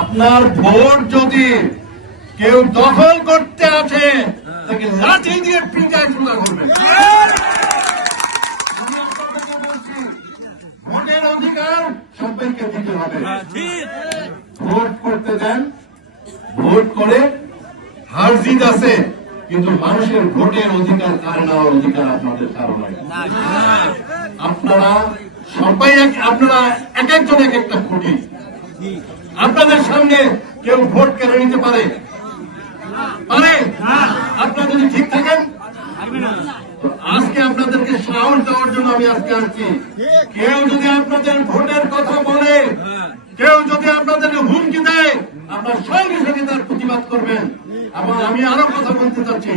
আপনার ভোট যদি কেউ দখল করতে আছে তাকে লাঠি দিয়ে পিটায় শুরু করবেন। ভোটের অধিকার সবাইকে দিতে হবে। ভোট করতে দেন, ভোট করে হার জিত আছে, কিন্তু মানুষের ভোটের অধিকার কারে নেওয়ার অধিকার আপনাদের কারো নাই। আপনারা সবাই আপনারা এক একজন এক একটা খুঁটি। আপনাদের সামনে কেউ ভোট কেড়ে নিতে পারে? আপনারা যদি ঠিক থাকেন, আজকে আপনাদেরকে সাহস দেওয়ার জন্য আমি আজকে আসছি। কেউ যদি আপনাদের ভোটের কথা বলে, কেউ যদি আপনাদেরকে হুমকি দেয়, আপনার সঙ্গে সঙ্গে তার প্রতিবাদ করবেন। এবং আমি আরো কথা বলতে চাচ্ছি,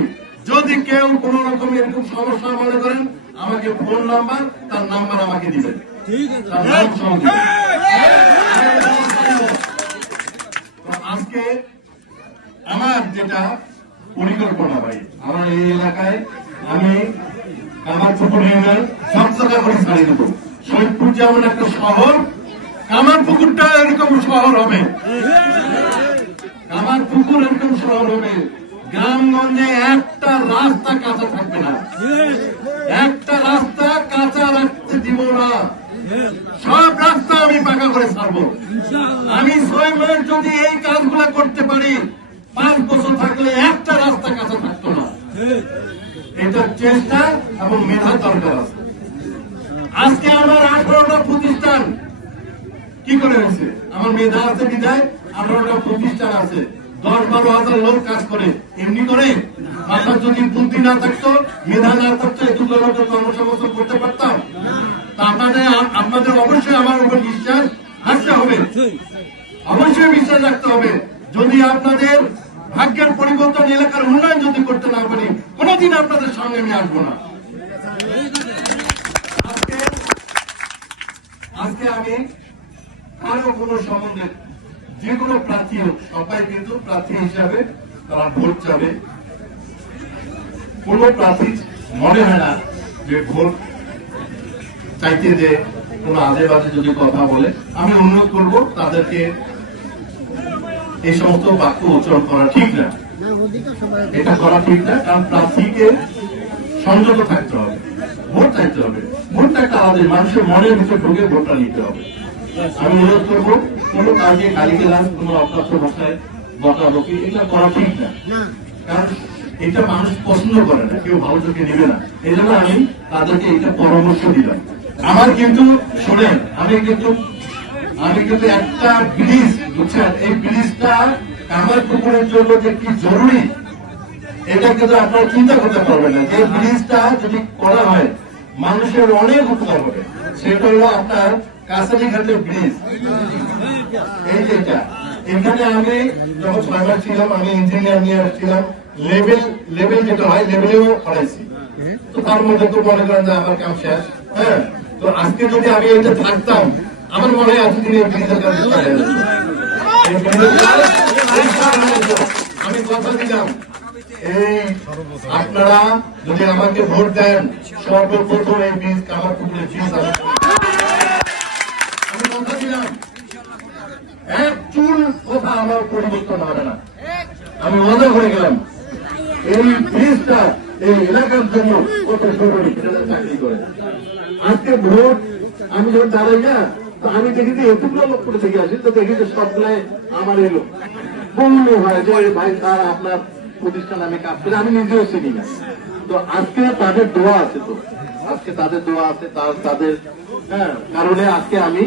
যদি কেউ কোন রকম এরকম সমস্যা মনে করেন, আমাকে ফোন নাম্বার, তার নাম্বার আমাকে দিবেন। আজকে আমার যেটা পরিকল্পনা ভাই, আমার এই এলাকায় আমি কামারপুকুর ইউনিয়ন সব জায়গা করে ছাড়িয়ে দেবো। শহীদপুর যেমন একটা শহর, কামারপুকুরটা এরকম শহর হবে। কামারপুকুর এরকম শহর হবে। গ্রামগঞ্জে একটা রাস্তা কাঁচা থাকবে না, একটা রাস্তা কাঁচা রাখতে দিব না। সব রাস্তা আমি পাকা করে ছাড়বো। আমি 6 মাস যদি এই কাজগুলা করতে পারি, 5 বছর থাকলে একটা রাস্তা কাঁচা থাকতো না। এটার চেষ্টা এবং মেধার দরকার আছে। আজকে আমার 18টা প্রতিষ্ঠান কি করে হয়েছে? আমার মেধা আছে বিধায় 18টা প্রতিষ্ঠান আছে, 10-12 হাজার লোক কাজ করে। এমনি করে মাথার যদি বুদ্ধি না থাকতো, মেধা না থাকতো, এতগুলো লোকের কর্মসংস্থান করতে পারতাম? আপনাদের অবশ্যই আমার উপর বিশ্বাস রাখতে হবে, অবশ্যই বিশ্বাস রাখতে হবে। যদি আপনাদের ভাগ্যের পরিবর্তন, এলাকার উন্নয়ন যদি করতে না পারি, কোনদিন আপনাদের সঙ্গে আমি আসবো না। আজকে আমি কারো কোন সম্বন্ধে, যে কোনো প্রার্থী হোক, সবাই কিন্তু প্রার্থী হিসাবে তারা ভোট চাবে। কোন প্রার্থী মনে হয় না যে ভোট চাইতে যে কোন আজে বাজে যদি কথা বলে। আমি অনুরোধ করব তাদেরকে এই সমস্ত বাক্য উচ্চারণ করা ঠিক না, এটা করা ঠিক না। কারণ প্রার্থীকে সংযত থাকতে হবে, ভোট চাইতে হবে। ভোটটা একটা আলাদা, মানুষের মনের ভিতরে ঢুকে ভোটটা নিতে হবে। আমি অনুরোধ করবো কোন কাজে গালিগালাজ, কোন অপ্রাপ্ত ভাষায় বকাবকি, এটা করা ঠিক না। কারণ এটা মানুষ পছন্দ করে না, কেউ ভালো চোখে নেবে না। এই জন্য আমি তাদেরকে এটা পরামর্শ দিলাম। আমার কিন্তু শোনেন, আমি কিন্তু একটা ব্রিজ, বুঝছেন, এই ব্রিজটা কামারপুকুরের জন্য যে কি জরুরি, এটা কিন্তু আপনারা চিন্তা করতে পারবেন না। যে ব্রিজটা যদি করা হয়, মানুষের অনেক উপকার হবে। সেটা হলো আপনার কাছারিঘাটের ব্রিজ। এই যেটা এখানে আমি যখন 6 মাস ছিলাম, আমি ইঞ্জিনিয়ার নিয়ে আসছিলাম। লেভেল যেটা হয়, লেভেলেও করাইছি। তো তার মধ্যে তো মনে করেন যে আমার কাম শেষ। হ্যাঁ, তো আজকে যদি আমি এটা থাকতাম, আমার মনে হয় এতদিন এই ব্রিজের কাজ আমি কথা দিলাম। এই আপনারা যদি আমাকে ভোট দেন, সর্বপ্রথম এই ব্রিজ কামারপুকুরের ব্রিজ আমি কথা দিলাম, এক চুল কথা আমার পরিবর্তন হবে না। আমি ওয়াদা করে গেলাম, এই ব্রিজটা এই এলাকার জন্য কত জরুরি, চাকরি করে। আজকে ভোট আমি যখন দাঁড়াই না, তো আমি দেখি যে এতগুলো লোক করে থেকে আসি, তো দেখি যে সবগুলাই আমার এলো বললে হয় যে ভাই স্যার আপনার প্রতিষ্ঠান আমি কাজ করি, আমি নিজেও চিনি না। তো আজকে তাদের দোয়া আছে, তো আজকে তাদের দোয়া আছে, তাদের কারণে আজকে আমি